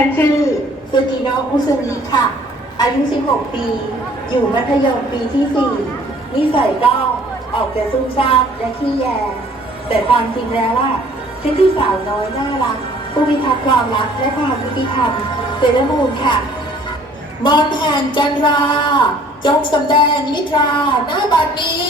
ฉันชื่อซูจิโนะอุซุมิค่ะ อายุ 16 ปี อยู่มัธยมปีที่ 4 นิสัยก็ออกจะซุ่มซ่ามและขี้แย แต่ความจริงแล้วว่าฉันคือสาวน้อยน่ารัก ผู้พิทักษ์ความรักและความยุติธรรมเซเลอร์มูนค่ะ มอนแห่งจันทรา จงสำแดงลิตราหน้าบัดนี้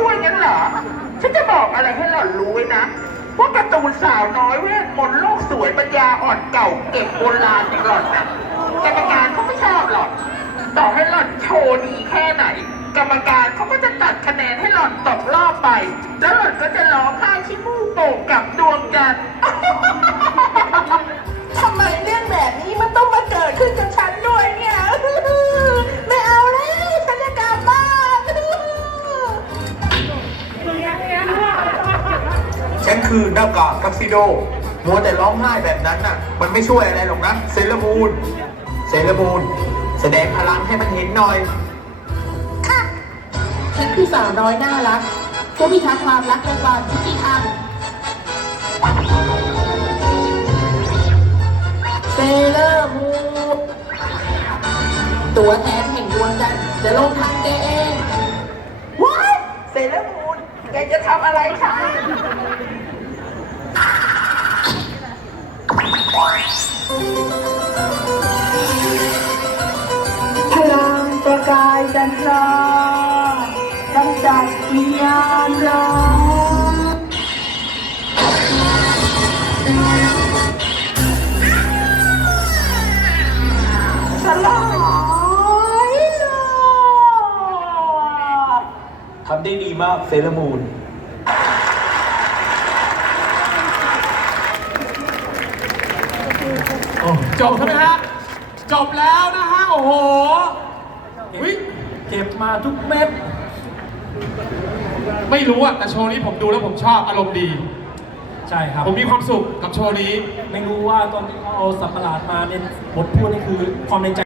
ด้วยงั้นเหรอ ฉันจะบอกอะไรให้หล่อนรู้ไว้นะว่าการ์ตูนสาวน้อยเวทมนต์โลกสวยปัญญาอ่อนเก่าเก็บโบราณอย่างหล่อนนะกรรมการเขาไม่ชอบหรอกต่อให้หล่อนโชว์ดีแค่ไหน กรรมการเขาก็จะตัดคะแนนให้หล่อนตกรอบไป แล้วหล่อนก็จะร้องไห้ชิมูโป่งกับดวงจันทร์ คือหน้ากากทักซิโดมัวแต่ร้องไห้แบบนั้นน่ะ มันไม่ช่วยอะไรหรอกนะเซเลอร์มูนเซเลอร์มูนแสดงพลังให้มันเห็นหน่อยฉันคือสาวน้อยน่ารักผู้พิทักษ์ความรักและความยุติธรรมเซเลอร์มูนตัวแทนแห่งดวงจันทร์จะลงทางแกเองว้ายเซเลอร์มูนแกจะทำอะไรคะายจันทรากำจัดวิญญาณร้ายฉลายโลกทำได้ดีมากเซเลอร์มูน จบใช่ไหมฮะ จบแล้วนะฮะ โอ้โหอุ๊ย เก็บมาทุกเม็ด ไม่รู้อะแต่โชว์นี้ผมดูแล้วผมชอบอารมณ์ดี ใช่ครับ ผมมีความสุขกับโชว์นี้ ไม่รู้ว่าตอนที่เขาเอาสัมปราดมาเนี่ยบทพูดนี่คือความในใจ